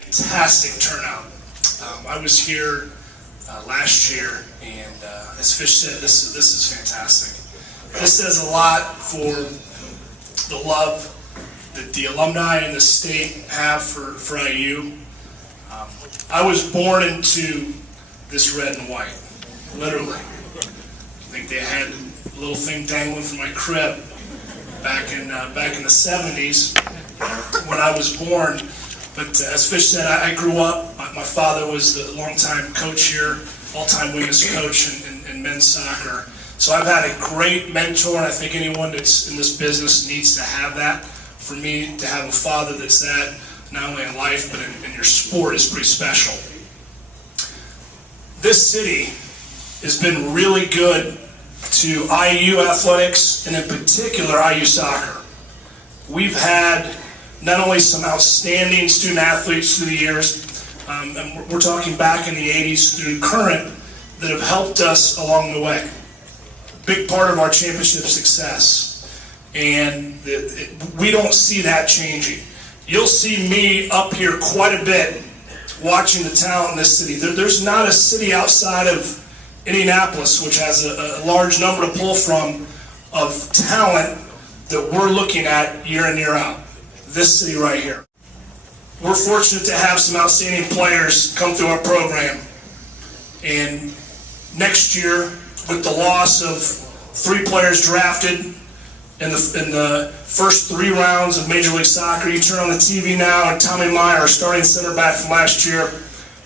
Fantastic turnout. I was here last year, and as Fish said, this is fantastic. This says a lot for the love that the alumni and the state have for IU. I was born into this red and white, literally. I think they had a little thing dangling from my crib back in the 70s when I was born. But as Fish said, I grew up. My father was the longtime coach here, all-time winningest coach in men's soccer. So I've had a great mentor, and I think anyone that's in this business needs to have that. For me, to have a father that's that, not only in life, but in your sport, is pretty special. This city has been really good to IU athletics, and in particular, IU soccer. We've had not only some outstanding student athletes through the years, and we're talking back in the 80s through current, that have helped us along the way. Big part of our championship success. And we don't see that changing. You'll see me up here quite a bit watching the talent in this city. There's not a city outside of Indianapolis, which has a large number to pull from, of talent that we're looking at year in, year out. This city right here. We're fortunate to have some outstanding players come through our program. And next year, with the loss of 3 players drafted in the first 3 rounds of Major League Soccer, you turn on the TV now, and Tommy Meyer, our starting center back from last year,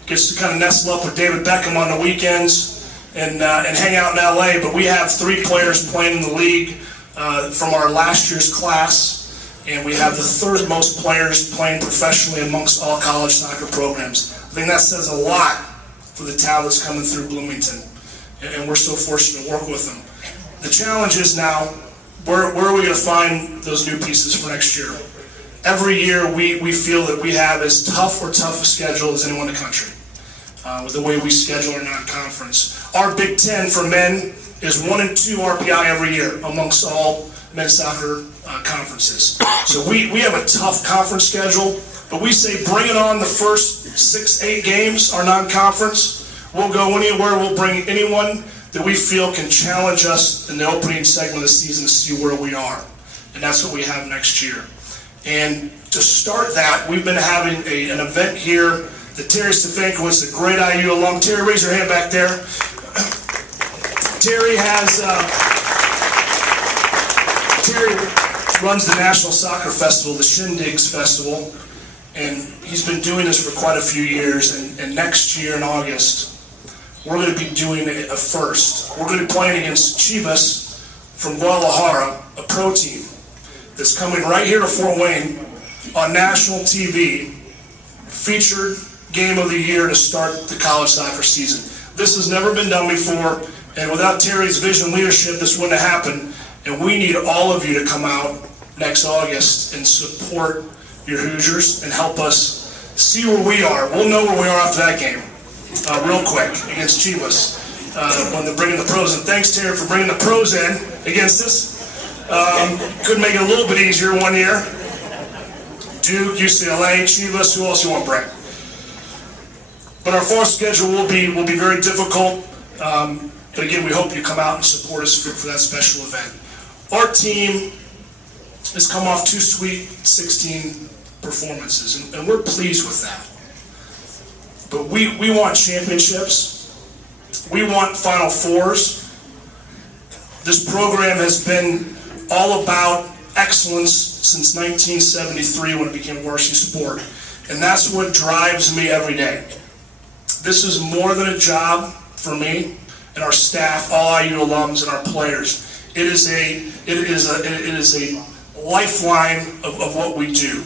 gets to kind of nestle up with David Beckham on the weekends and hang out in LA. But we have 3 players playing in the league from our last year's class. And we have the 3rd most players playing professionally amongst all college soccer programs. I think that says a lot for the talent that's coming through Bloomington. And we're so fortunate to work with them. The challenge is now, where are we going to find those new pieces for next year? Every year we feel that we have as tough or tough a schedule as anyone in the country with the way we schedule our non-conference. Our Big Ten for men is 1 and 2 RPI every year amongst all men's soccer conferences. So we have a tough conference schedule, but we say bring it on the first 6-8 games, our non-conference. We'll go anywhere, we'll bring anyone that we feel can challenge us in the opening segment of the season to see where we are. And that's what we have next year. And to start that, we've been having an event here that Terry Stefankowitz, a great IU alum. Terry, raise your hand back there. Terry runs the National Soccer Festival, the Shindigs Festival, and he's been doing this for quite a few years. And next year in August, we're going to be doing a first. We're going to be playing against Chivas from Guadalajara, a pro team that's coming right here to Fort Wayne on national TV, featured game of the year to start the college soccer season. This has never been done before, and without Terry's vision leadership, this wouldn't have happened. And we need all of you to come out next August and support your Hoosiers and help us see where we are. We'll know where we are after that game, real quick, against Chivas, when they're bringing the pros in. Thanks, Terry, for bringing the pros in against us. Could make it a little bit easier one year. Duke, UCLA, Chivas, who else you want to bring? But our fall schedule will be very difficult. But again, we hope you come out and support us for that special event. Our team has come off 2 Sweet 16 performances, and we're pleased with that. But we want championships. We want Final Fours. This program has been all about excellence since 1973 when it became a varsity sport. And that's what drives me every day. This is more than a job for me and our staff, all IU alums and our players. It is a lifeline of what we do.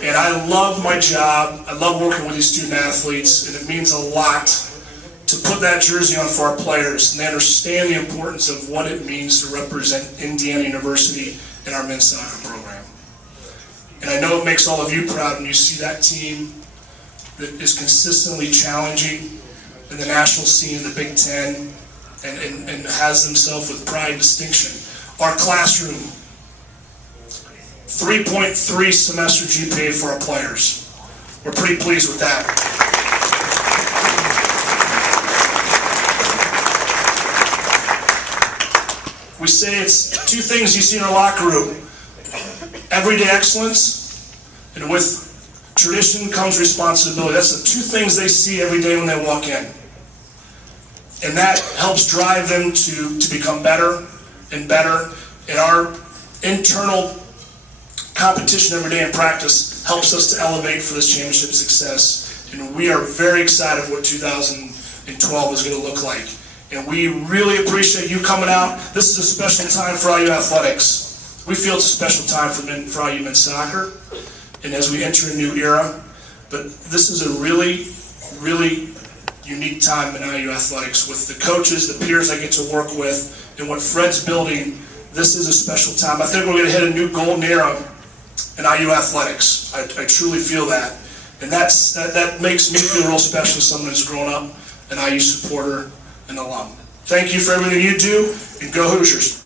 And I love my job. I love working with these student athletes, and it means a lot to put that jersey on for our players, and they understand the importance of what it means to represent Indiana University in our men's soccer program. And I know it makes all of you proud when you see that team that is consistently challenging in the national scene in the Big Ten and has themselves with pride and distinction. Our classroom, 3.3 semester GPA for our players. we're pretty pleased with that. We say it's two things you see in our locker room: everyday excellence, and with tradition comes responsibility. That's the two things they see every day when they walk in. And that helps drive them to become better and better. And our internal competition every day in practice helps us to elevate for this championship success. And we are very excited what 2012 is going to look like. And we really appreciate you coming out. This is a special time for IU athletics. We feel it's a special time for IU men's soccer, and as we enter a new era. But this is a really, really unique time in IU athletics with the coaches, the peers I get to work with, and what Fred's building. This is a special time. I think we're going to hit a new golden era in IU athletics. I truly feel that. And that makes me feel real special as someone who's grown up an IU supporter and alum. Thank you for everything you do, and go Hoosiers.